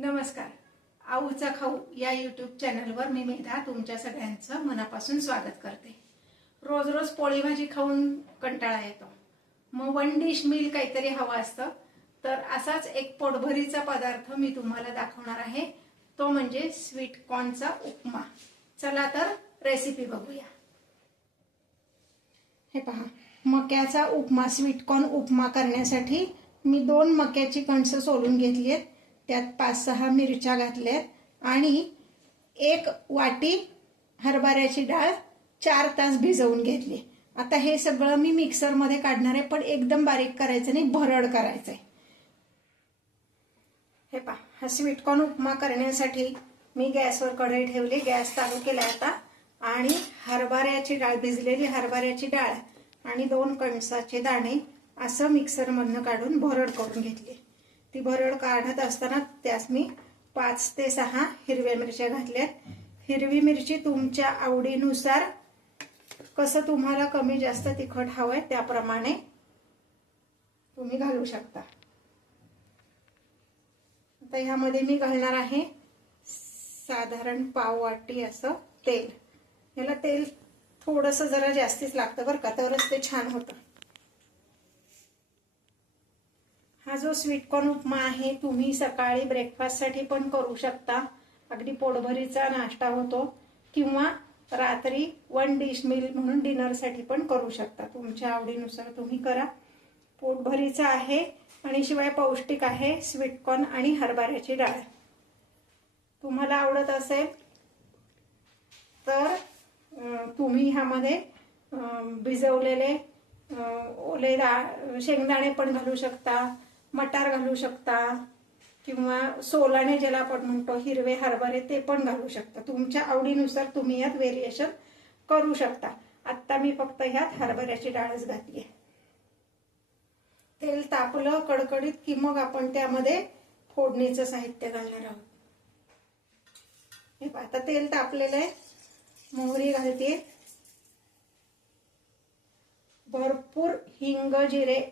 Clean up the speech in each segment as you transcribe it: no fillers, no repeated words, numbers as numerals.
नमस्कार. आऊचा खाऊ या यूट्यूब चॅनलवर मी मेधा तुमच्या सगळ्यांचं मनापासून स्वागत करते. रोज रोज पोळी भाजी खाऊन कंटाळा येतो, मग वन डिश मील काहीतरी हवं असतं. तर असाच एक पोटभरीचा पदार्थ मी तुम्हाला दाखवणार आहे, तो म्हणजे स्वीट कॉर्नचा उपमा. चला तर रेसिपी बघूया. हे पहा, मक्याचा उपमा, स्वीट कॉर्न उपमा करण्यासाठी मी 2 मक्याची कणसं सोलून घेतली आहेत. त्यात 5-6 मिरच्या घातल्यात आणि 1 वाटी हरभऱ्याची डाळ 4 तास भिजवून घेतली. आता हे सगळं मी मिक्सर मध्ये काढणार आहे, पण एकदम बारीक करायचं नाही, भरड करायचंय. हे पहा, हा स्वीट कॉर्न उपमा करण्यासाठी मी गॅसवर कढई ठेवली, गॅस चालू केला आता, आणि हरभऱ्याची डाळ, भिजलेली हरभऱ्याची डाळ आणि 2 कणसाचे दाणे असं मिक्सर मधनं काढून भरड करून घेतली. ती भरड काढत असताना त्यास मी 5 ते 6 हिरव्या मिरच्या घातल्यात. हिरवी मिरची तुमच्या आवडीनुसार, कसं तुम्हाला कमी जास्त तिखट हवंय त्याप्रमाणे तुम्ही घालू शकता. आता ह्यामध्ये मी घालणार आहे साधारण पाव वाटी असं तेल. याला तेल थोडंसं जरा जास्तीच लागतं बरं का, तरच ते छान होतं. हा जो स्वीट कॉर्न उपमा आहे, तुम्ही सकाळी ब्रेकफास्ट साठी पण करू शकता, अगदी पोटभरीचा नाश्ता होतो, किंवा रात्री वन डिश मील म्हणून डिनर साठी पण करू शकता. तुमच्या आवडीनुसार तुम्ही करा. पोटभरीचा आहे आणि शिवाय पौष्टिक आहे. स्वीट कॉर्न आणि हरभऱ्याची डाळ तुम्हाला आवडत असेल तर तुम्ही ह्यामध्ये भिजवलेले ओले शेंगदाणे पण घालू शकता, मटार घालू शकता, किंवा सोलाणे ज्याला आपण म्हणतो, हिरवे हरभरे, ते पण घालू शकता. तुमच्या आवडीनुसार तुम्ही यात व्हेरिएशन करू शकता. आता मी फक्त ह्यात हरभऱ्याची डाळच घातली. तेल तापलं कडकडीत की मग आपण त्यामध्ये फोडणीचं साहित्य घालणार आहोत. हे पहा, आता तेल तापलेलं आहे. मोहरी घालते, भरपूर हिंग, जिरे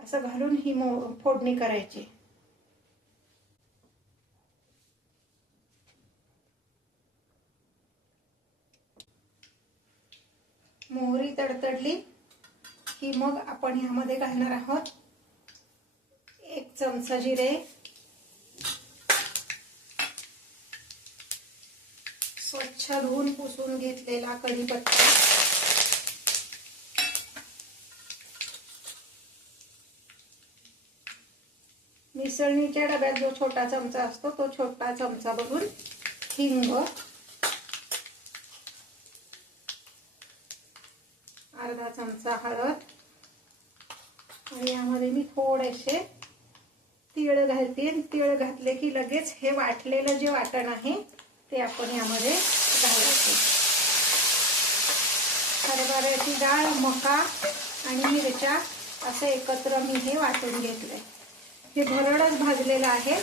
असं घालून ही फोडणी करायची. मोहरी तडतडली की मग आपण ह्यामध्ये घालणार आहोत 1 चमचा जिरे, स्वच्छ धुवून पुसून घेतलेला कढीपत्ता, मिसळणीच्या डब्यात जो छोटा चमचा असतो तो छोटा चमचा भरून हिंग, अर्धा चमचा हळद, आणि यामध्ये मी थोडेसे तीळ घालते. तीळ घातले की लगेच हे वाटलेलं जे वाटण आहे ते आपण यामध्ये घालायचे. हरभऱ्याची डाळ, मका आणि मिरच्या असं एकत्र मी हे वाटून घेतलंय. हे भरडच भाजलेलं आहे,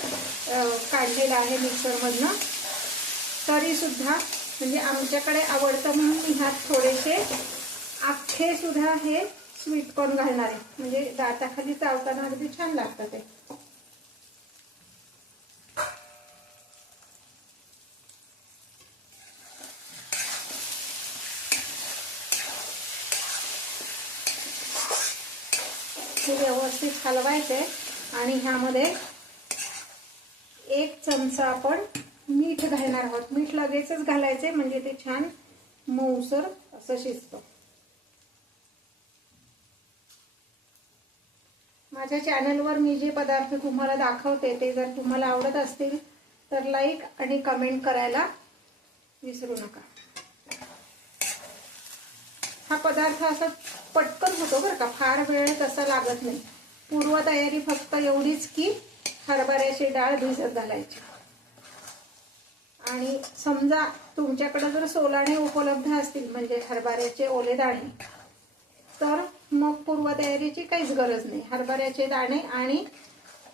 काढलेलं आहे मिक्सर मधनं. तरी सुद्धा म्हणजे आमच्याकडे आवडतं म्हणून मी ह्यात थोडेसे अख्खे सुद्धा हे स्वीट कॉर्न घालणार आहे, म्हणजे दाताखाली चावताना अगदी छान लागतं ते. हे व्यवस्थित हलवायचे आणि ह्यामध्ये 1 चमचा आपण मीठ घालणार आहोत. मीठ लगेचच घालायचे म्हणजे ते छान मऊसर असं शिजतं. माझ्या चॅनलवर मी जे पदार्थ तुम्हाला दाखवते ते जर तुम्हाला आवडत असतील तर लाईक आणि कमेंट करायला विसरू नका. हा पदार्थ असा पटकन होतो बरं का, फार वेळ तसा लागत नाही. पूर्वतयारी फक्त एवढीच की हरभऱ्याची डाळ भिजत घालायची, आणि समजा तुमच्याकडे जर सोलाणे उपलब्ध असतील म्हणजे हरभऱ्याचे ओले दाणे, तर मग पूर्वतयारीची काहीच गरज नाही. हरभऱ्याचे दाणे आणि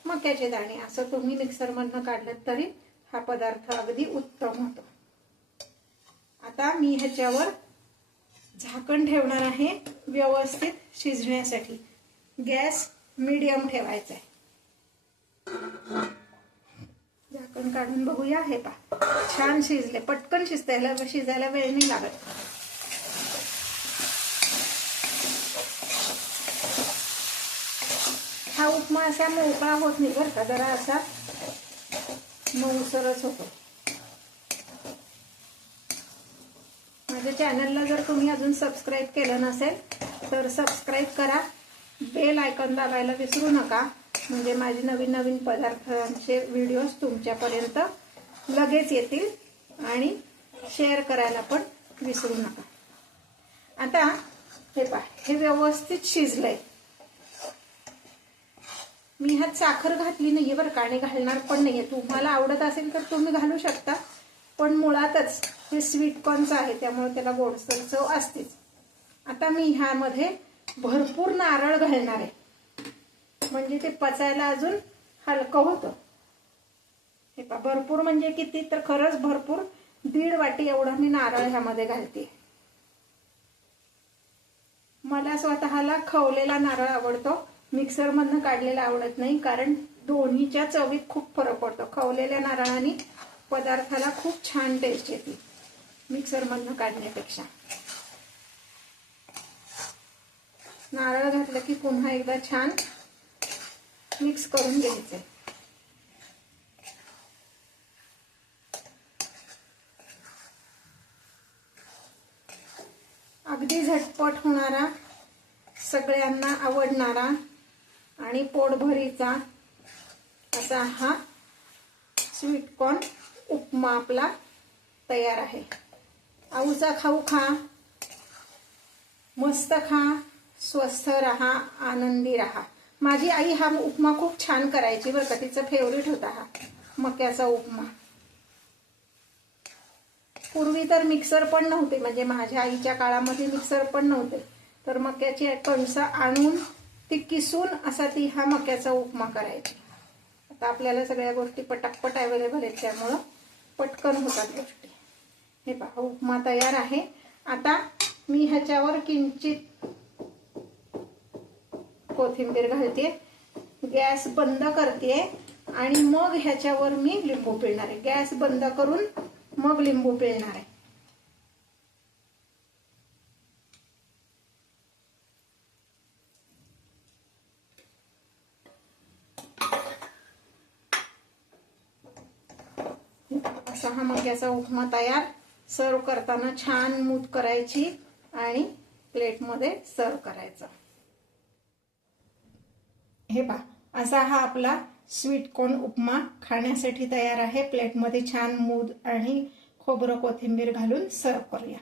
मक्याचे दाणे असं तुम्ही मिक्सर मधनं काढलं तरी हा पदार्थ अगदी उत्तम होतो. आता मी ह्याच्यावर झाकण ठेवणार आहे व्यवस्थित शिजण्यासाठी. गॅस मीडियम ठेवायचा आहे. झाकण झाकण काढून बघूया. हे पहा छान शिजले, पटकन शिजते, याला शिजायला वेळ नाही लागत. हा उपमा असा मोकळा होत नाही बरं का, जरा असा मऊसरच होतो. माझ्या चॅनलला जर तुम्ही अजून सबस्क्राईब केलं नसेल तर सबस्क्राईब करा, बेल आयकॉन दाबायला विसरू नका, म्हणजे माझे नवीन नवीन पदार्थांचे व्हिडिओज तुमच्यापर्यंत लगेच येतील. आणि शेअर करायला पण विसरू नका. आता हे पहा, हे व्यवस्थित शिजलंय. मी ह्यात साखर घातली नाहीये बरं का, आणि घालणार पण नाहीये. तुम्हाला आवडत असेल तर तुम्ही घालू शकता, पण मुळातच हे स्वीट कॉर्नचं आहे त्यामुळे त्याला गोडसर चव असतेच. आता मी ह्यामध्ये भरपूर नारळ घालणार आहे, म्हणजे ते पचायला अजून हलकं होतं. हे पहा, भरपूर म्हणजे किती, तर खरंच भरपूर, 1.5 वाटी एवढा मी नारळ ह्यामध्ये घालते. मला स्वतःला खवलेला नारळ आवडतो, मिक्सर मधनं काढलेला आवडत नाही, कारण दोन्हीच्या चवीत खूप फरक पडतो. खवलेल्या नारळाने पदार्थाला खूप छान टेस्ट येते मिक्सर मधनं काढण्यापेक्षा. नारळ घातलं की पुन्हा एकदा छान मिक्स करून घ्यायचे. अगदी झटपट होणारा, सगळ्यांना आवडणारा आणि पोटभरीचा असा हा स्वीट कॉर्न उपमा आपला तयार आहे. आऊचा खाऊ खा, मस्त खा, स्वस्थ रहा, आनंदी रहा. माझी आई हा उपमा खूप छान करायची बरं का, तिचा फेवरेट होता हा मक्याचा उपमा. पूर्वी तर मिक्सर पण नव्हते, म्हणजे माझ्या आईच्या काळामध्ये मिक्सर पण नव्हते, तर मक्याची कणसं आणून ती किसून असा ती हा मक्याचा उपमा करायची. आता आपल्याला सगळ्या गोष्टी पटापट अवेलेबल आहेत त्यामुळं पटकन होतात गोष्टी. हे पहा, उपमा तयार आहे. आता मी ह्याच्यावर किंचित कोथिंबीर घालते, गॅस बंद करते आणि मग ह्याच्यावर मी लिंबू पिळणार आहे. गॅस बंद करून मग लिंबू पिळणार आहे. असा हा मक्याचा उपमा तयार. सर्व करताना छान मूठ करायची आणि प्लेटमध्ये सर्व करायचं. हे पहा, असा हा आपला स्वीट कॉर्न उपमा खाण्यासाठी तयार आहे. प्लेटमध्ये छान मूठ आणि खोबरं कोथिंबीर घालून सर्व करूया.